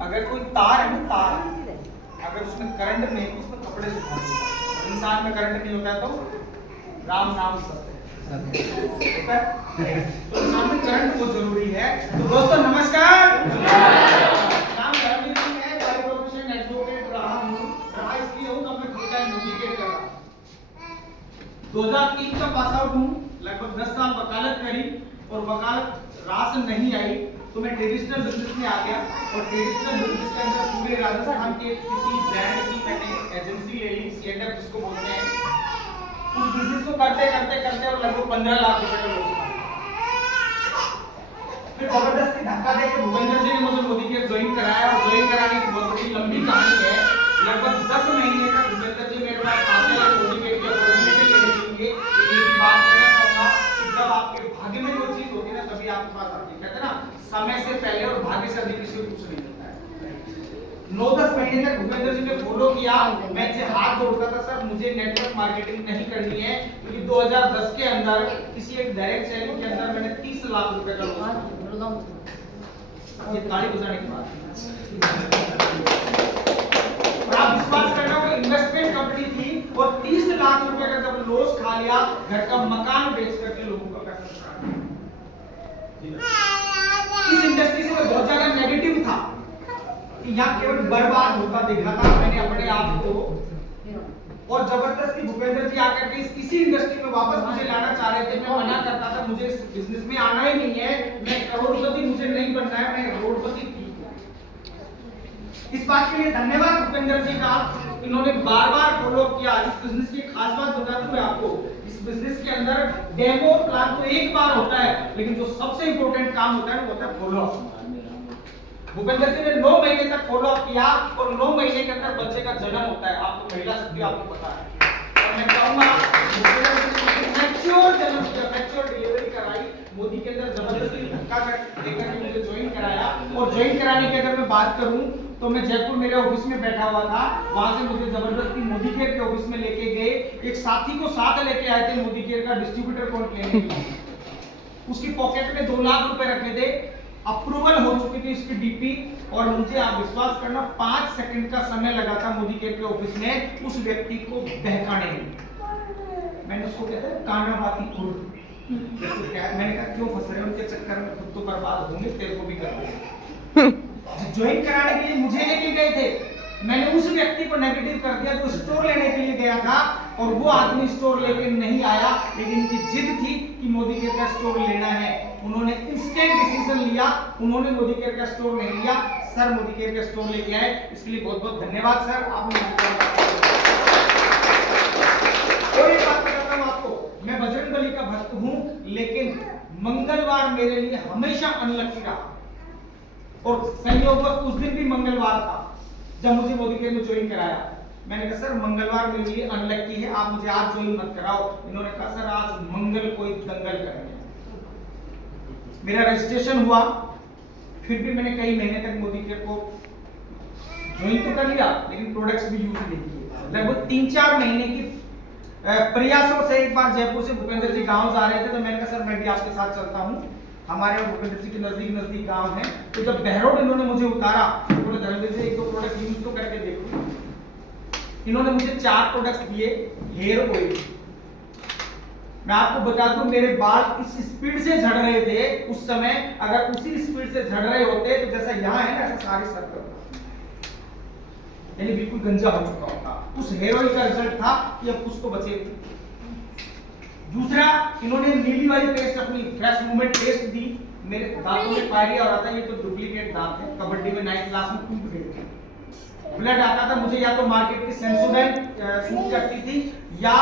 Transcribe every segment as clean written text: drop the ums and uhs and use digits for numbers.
अगर कोई तार है ना, तार, अगर उसमें करंट नहीं है उसमें कपड़े सुखा दो। इंसान में करंट नहीं होता है तो राम नाम सत्य है। तो इंसान में करंट बहुत जरूरी है। तो दोस्तों नमस्कार, नाम रणवीर सिंह है, बाय प्रोफेशन एडवोकेट रहा हूँ। रहा इसलिए हूँ कि मैं फुल टाइम एडवोकेट कर रहा हूँ। 2003 का पास आउट हूँ, लगभग 10 साल वकालत करी और वकालत रास नहीं आई तो मैं ट्रेडिशनल बिजनेस में आ गया। और ट्रेडिशनल बिजनेस के अंदर पूरे राजस्थान के किसी ब्रांड की मैंने एजेंसी ले ली, सीएंडएफ जिसको बोलते हैं। उस बिजनेस को करते करते करते और लगभग 15 लाख रुपए का लॉस था। फिर जबरदस्ती धक्का देकर भूपेंद्र जी ने मुझे मोदी केयर ज्वाइन कराया और ज्वाइन कराने की बहुत बड़ी लंबी कहानी है। लगभग 10 महीने तक भूपेंद्र जी मेरे पास आते रहे मोदी केयर की अपॉइंटमेंट लेने के लिए। एक बात कहना चाहूंगा कि जब आपके भाग्य में कोई चीज होती है ना तभी आपके पास आती है। कहते हैं ना, समय से पहले और भाग्य से अधिक किसी को कुछ नहीं मिलता है। 9-10 महीने तक भूपेंद्र जी ने फॉलो किया। मैं इनसे हाथ जोड़ता था, सर मुझे नेटवर्क मार्केटिंग नहीं करनी है, क्योंकि 2010 के अंदर किसी एक डायरेक्ट सेलिंग के अंदर मैंने 30 लाख रुपए का लॉस। ये ताली बजाने की बात है। आप विश्वास करना, वो इन्वेस्टमेंट कंपनी थी और 30 लाख रुपए का जब लॉस खा लिया, घर का मकान बेच करके लोगों का पैसा चुरा लिया। इस इंडस्ट्री से मैं बहुत ज्यादा नेगेटिव था कि यहाँ केवल बर्बाद होता देखा था मैंने अपने आप को। और जबरदस्ती भूपेंद्र जी आकर के इसी इंडस्ट्री में वापस मुझे लाना चाह रहे थे। मैं मना करता था, मुझे इस बिजनेस में आना ही नहीं है, मैं करोड़पति मुझे नहीं बनना है, मैं करोड़पति थी। इस बात के लिए धन्यवाद भूपेंद्र जी का, इन्होंने बार बार फॉलो किया। इस बिजनेस की खास बात बता दूं मैं आपको, इस बिजनेस के अंदर डेमो प्लान तो एक बार होता है, लेकिन जो सबसे इंपॉर्टेंट काम होता है वो होता है फॉलो अप। भूपेंद्र जी ने 9 महीने तक फॉलो अप किया और 9 महीने के अंदर बच्चे का जन्म होता है। आपको महिला शक्ति आपको पता है। और मैं कहूंगा मैच्योर जन्म किया, मैच्योर डिलीवरी कराई। मोदी के अंदर जबरदस्ती धक्का देकर मुझे ज्वाइन कराया। और ज्वाइन कराने की अगर मैं बात करूं तो मैं जयपुर मेरे ऑफिस में बैठा हुआ था, वहां से मुझे जबरदस्ती मोदी केयर के ऑफिस में लेके गए। एक साथी को साथ लेके आए थे मोदी केयर का डिस्ट्रीब्यूटर कोड लेने के लिए। उसकी पॉकेट में 2 लाख रुपए रखे थे, अप्रूवल हो चुकी थी इसकी डीपी। और मुझे आप विश्वास करना 5 सेकंड का समय लगा था मोदी केयर के ऑफिस में उस व्यक्ति को बहकाने में। मैंने उसको कहता है काना बाती खुद। मैंने कहा क्यों फंस रहे हो उनके चक्कर में, खुद तो बर्बाद होंगे, तेरे को भी कर देंगे। ज्वाइन कराने के लिए मुझे लेके गए थे, मैंने उस व्यक्ति को नेगेटिव कर दिया जो स्टोर लेने के लिए गया था। और वो आदमी स्टोर लेके नहीं आया, लेकिन उनकी जिद थी कि मोदी केयर का स्टोर लेना है। उन्होंने इंस्टेंट डिसीजन लिया, उन्होंने मोदी केयर का स्टोर नहीं लिया, सर मोदी केयर का स्टोर लेके आए। इसके लिए बहुत बहुत धन्यवाद सर, आपने। और एक बात बताता हूं आपको, मैं बजरंगबली का भक्त हूं, लेकिन मंगलवार मेरे लिए हमेशा अनलकी रहा। और संयोगवश उस दिन भी मंगलवार था जब मुझे मोदी केयर में ज्वाइन कराया। मैंने कहा सर मंगलवार मेरे लिए अनलकी है, आप मुझे आज ज्वाइन मत कराओ। इन्होंने कहा सर आज मंगल कोई दंगल करेंगे। मेरा रजिस्ट्रेशन हुआ, फिर भी मैंने कई महीने तक मोदी केयर को ज्वाइन तो कर लिया, लेकिन प्रोडक्ट्स भी यूज नहीं किए। लगभग 3-4 महीने की प्रयासों से एक बार जयपुर से भूपेंद्र जी गांव जा रहे थे, तो मैंने कहा सर मैं भी आपके साथ चलता हूँ, हमारे और भूपेंद्र जी के नजदीक गांव है। तो जब बहरोड इन्होंने मुझे उतारा तो बोले धर्मेंद्र जी 1-2 प्रोडक्ट यूज तो करके देखो। इन्होंने मुझे 4 प्रोडक्ट्स दिए। हेयर ऑयल, मैं आपको बता दूं मेरे बाल इस स्पीड से झड़ रहे थे उस समय, अगर उसी स्पीड से झड़ रहे होते तो जैसा यहाँ है ना ऐसा सारे सर पर, यानी बिल्कुल गंजा हो चुका होता। उस हेयर ऑयल का रिजल्ट था कि अब उसको बचे। दूसरा, इन्होंने नीली वाली पेस्ट अपनी फ्रेश मूवमेंट पेस्ट दी। मेरे दांतों में पायरिया हो रहा था, ये तो डुप्लीकेट दांत है, कबड्डी में 9th क्लास में टूट गए थे। ब्लड आता था मुझे, या तो मार्केट की सेंसोडाइन सूट करती थी या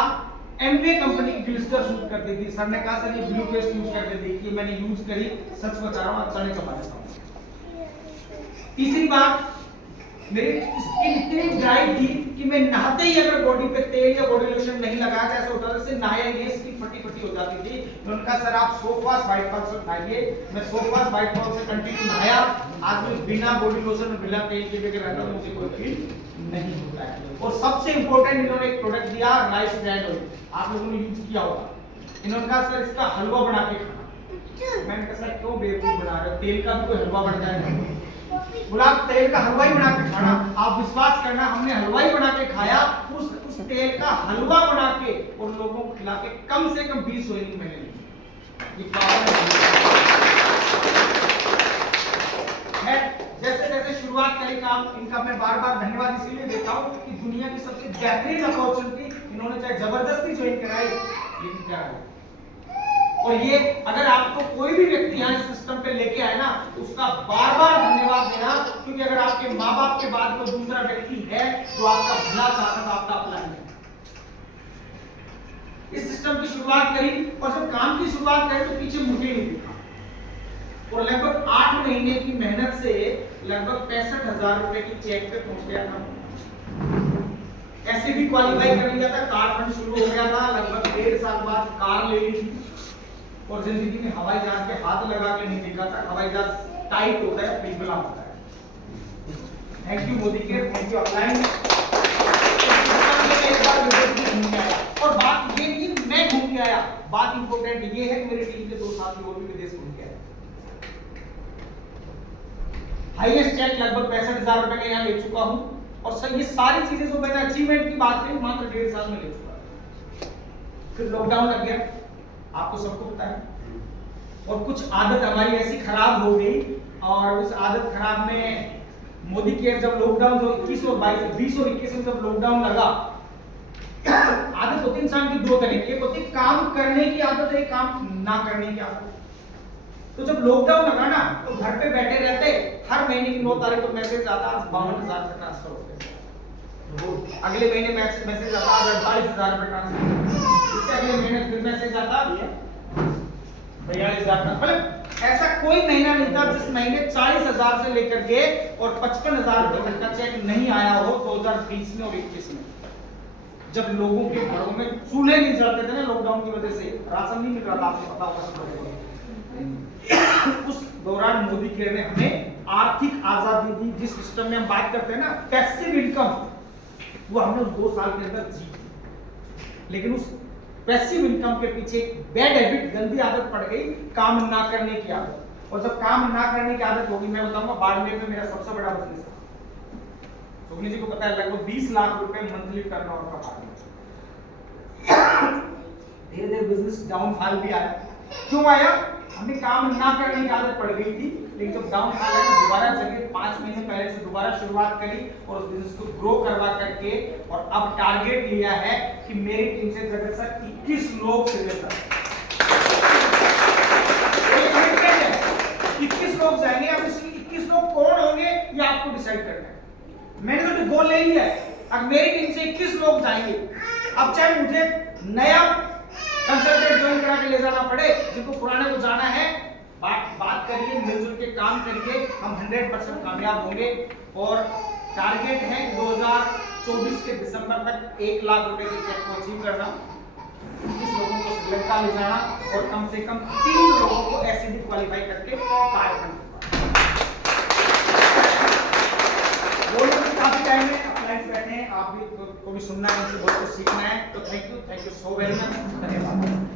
एमवे कंपनी की ग्लिस्टर सूट करती थी। सर ने कहा सर ये ब्लू पेस्ट यूज करके देखिए, मैंने यूज करी, सच बता रहा हूँ चने चबा देता हूँ। तीसरी बात, मेरी स्किन इतनी ड्राई थी कि मैं नहाते ही अगर बॉडी पे तेल या बॉडी लोशन नहीं लगाया था, ऐसा होता था जैसे नहाया ही नहीं, स्किन फटी हो जाती थी। उन्होंने कहा सर आप सोफास वाइट फॉल से खाइए। मैं सोफास वाइट फॉल से कंटिन्यू नहाया। आज मैं बिना बॉडी लोशन और बिना तेल के बगैर रहता हूं, मुझे कोई फील नहीं होता है। और सबसे इंपॉर्टेंट इन्होंने एक प्रोडक्ट दिया, राइस ब्रांड ऑयल, आप लोगों ने यूज किया होगा। इन्होंने कहा सर इसका हलवा बना के खाना। मैंने कहा सर क्यों बेवकूफ बना रहे हो, तेल का भी कोई हलवा बन जाएगा। गुलाब तेल का हलवा ही बना के खाना। आप विश्वास करना, हमने हलवा ही बना के खाया, उस तेल का हलवा बना के और लोगों को खिला के कम से कम 20 जोइनिंग मैंने ली। ये जैसे जैसे शुरुआत करी काम, इनका मैं बार बार धन्यवाद इसीलिए देता हूं कि दुनिया की सबसे बेहतरीन अपॉर्चुनिटी इन्होंने चाहे जबरदस्ती ज्वाइन कराई, लेकिन क्या है। और ये अगर आपको कोई भी व्यक्ति यहाँ इस सिस्टम पे लेके आए ना, उसका बार बार धन्यवाद देना, क्योंकि अगर आपके माँ बाप के बाद कोई दूसरा व्यक्ति है जो आपका भला चाहता था, आपका अपलाइन है। इस सिस्टम की शुरुआत करी और जब काम की शुरुआत करी तो पीछे मुझे नहीं दिखा, और लगभग 8 महीने की मेहनत से लगभग 65,000 रुपए की चेक पे पहुंच गया था। ऐसे भी क्वालिफाई कर लिया था, कार फंड शुरू हो गया था, लगभग 1.5 साल बाद कार ले ली थी, और जिंदगी में हवाई जहाज के हाथ लगा के नहीं देखा था। हवाई जहाज टाइट होता है, पिघला होता है। थैंक यू मोदी के, थैंक यू अपलाइन। एक बार विदेश में घूम के आया, और बात ये कि मैं घूम के आया, बात इंपॉर्टेंट ये है कि मेरी टीम के 2 साथी और भी विदेश घूम के आए। हाईएस्ट चेक लगभग 65,000 रुपए का यहाँ ले चुका हूँ, और सर ये सारी चीजें जो मैंने अचीवमेंट की बात करी मात्र 1.5 साल में ले चुका। फिर लॉकडाउन लग गया, आपको सबको पता है, और कुछ आदत हमारी ऐसी खराब हो गई, और उस आदत खराब में मोदी केयर जब लॉकडाउन जो 21 और 22 20 और 21 में जब लॉकडाउन लगा, आदत होती इंसान की 2 तरह की, एक होती काम करने की आदत है, काम ना करने की आदत। तो जब लॉकडाउन लगा ना, तो घर पे बैठे रहते, हर महीने की 9 तारीख को मैसेज आता 52,000 का ट्रांसफर हो गया, अगले महीने मैसेज आता 48,000 रुपए ट्रांसफर, इससे अगले महीने फिर मैसेज आता 42,000 का। मतलब ऐसा कोई महीना नहीं था जिस महीने 40,000 से लेकर के और 55,000 रुपए तक का चेक नहीं आया हो 2020 में और 21 में, जब लोगों के घरों में चूल्हे नहीं जलते थे ना लॉकडाउन की वजह से, राशन नहीं मिल रहा था, आपको पता होगा सब लोगों को। उस दौरान मोदी केयर ने हमें आर्थिक आजादी दी। जिस सिस्टम में हम बात करते हैं ना पैसिव इनकम, वो हमने उस 2 साल के अंदर जी। लेकिन उस पैसिव इनकम के पीछे एक बैड हैबिट, गंदी आदत पड़ गई, काम ना करने की आदत। और जब काम ना करने की आदत होगी, मैं बताऊंगा बाड़मेर में मेरा सबसे बड़ा बिजनेस था, सोनी जी को पता है, लगभग 20 लाख रुपए मंथली टर्नओवर का था। धीरे धीरे बिजनेस डाउनफॉल भी आया। क्यों आया? हमें काम ना करने की आदत पड़ गई थी, लेकिन जब डाउनफॉल आया तो दोबारा जगह 5 महीने पहले से दोबारा शुरुआत करी और उस बिजनेस को ग्रो करवा करके, और अब टारगेट लिया है कि मेरी टीम से जगह सर 21 लोग सिर्फ 21 लोग जाएंगे। अब इसमें 21 लोग कौन होंगे ये आपको डिसाइड करना है। मैंने तो गोल ले लिया है, अब मेरी टीम से 21 लोग जाएंगे। अब चाहे मुझे नया कंसल्टेंट ज्वाइन करा के ले जाना पड़े, जिनको पुराने को जाना है, बात करिए, मिलजुल के काम करिए, हम 100% कामयाब होंगे। और टारगेट है 2024 के दिसंबर तक 1 लाख रुपए के चेक को अचीव करना, 20 लोगों को श्रीलंका ले जाना, और कम से कम 3 लोगों को ऐसे भी क्वालिफाई करके कार फंड। काफी टाइम में अपलाइंस बैठे हैं, आप भी को भी सुनना है, उनसे बहुत कुछ सीखना है, तो thank you so very much, धन्यवाद।